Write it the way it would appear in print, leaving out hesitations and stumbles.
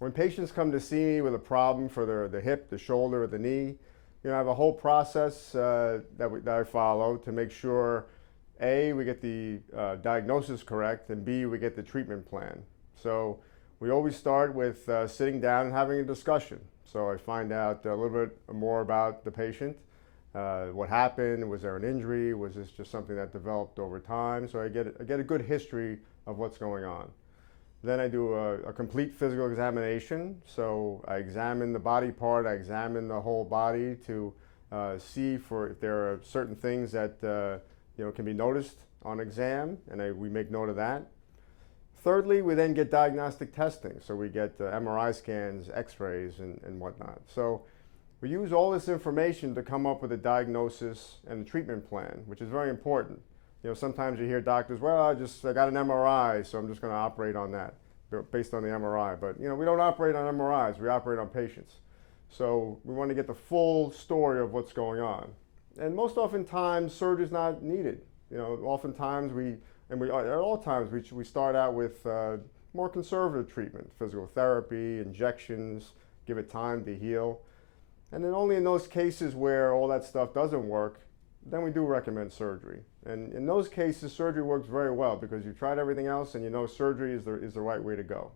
When patients come to see me with a problem for the hip, the shoulder, or the knee, I have a whole process that I follow to make sure A, we get the diagnosis correct, and B, we get the treatment plan. So we always start with sitting down and having a discussion. So I find out a little bit more about the patient. What happened? Was there an injury? Was this just something that developed over time? So I get a good history of what's going on. Then I do a complete physical examination. So I examine the body part, I examine the whole body to see if there are certain things that can be noticed on exam, and we make note of that. Thirdly, we then get diagnostic testing. So we get MRI scans, x-rays, and whatnot. So we use all this information to come up with a diagnosis and a treatment plan, which is very important. Sometimes you hear doctors, well, I got an MRI, so I'm just going to operate on that based on the MRI. But we don't operate on MRIs, we operate on patients. So we want to get the full story of what's going on. And most oftentimes, surgery is not needed. Oftentimes at all times, we start out with more conservative treatment, physical therapy, injections, give it time to heal. And then only in those cases where all that stuff doesn't work, then we do recommend surgery. And in those cases, surgery works very well because you've tried everything else and surgery is the right way to go.